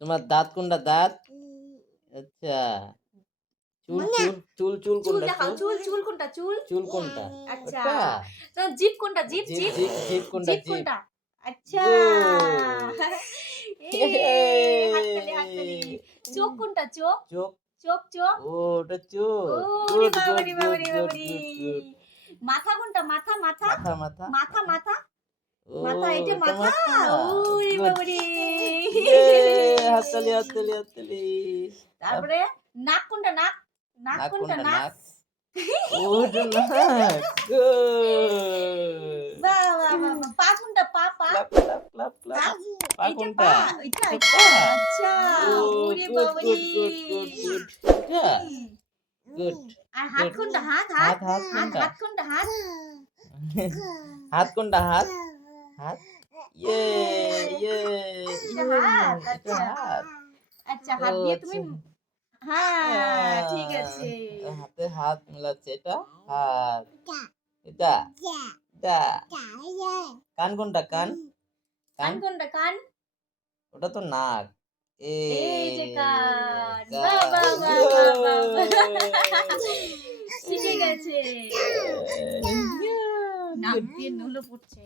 তোমার দাঁত কোনটা? দাঁত? আচ্ছা। চুল চুল চুল চুল চুল কোনটা? চুল? চুল কোনটা? চুল? চুল কোনটা? আচ্ছা। তোমার জিপ কোনটা? জিপ জিভ জিপ জিভ জিভ কোনটা? জিপ জিভ। কোনটা? আচ্ছা। হাততালি হাততালি। চোখ কোনটা? চোখ? চোখ। চোখ চোখ। ও ওটা চোখ। ওরে গুড বাবা গুড রে বাবা গুড রে গুড বাবা রে। গুড। মাথা কোনটা? মাথা মাথা? মাথা মাথা মাথা মাথা। এটা মাথা? ওরে Good. বাবা রে Yay, হাততালি হাততালি হাততালি তারপরে নাক কোনটা নাক নাক নাক কোনটা কোনটা নাক নাক ওটা নাক গুড বাহ বাহ বাহ বাহ। পা কোনটা পা পা ক্লাপ ক্লাপ ক্লাপ পা? ক্লাপ পা এইটা কোনটা পা এটা এটা এটা। পা। আচ্ছা ওরে গুড বাবা রে গুড গুড গুড এটা হুম। গুড আর হাত Good. কোনটা হাত হাত হাত হাত হাত কোনটা হাত কোনটা হাত হাত কোনটা হাত হাত ইয়ে ইয়ে হাত, আচ্ছা। হাত আচ্ছা হাত দিয়ে তুমি। হ্যাঁ ঠিক আছে হাতে হাত মিলাচ্ছে এটা হাত এটা এটা কান কোনটা কান কান কান কোনটা কান ওটা তো নাক এই যে কান। শিখে গেছে নাক দিয়ে নুলো পড়ছে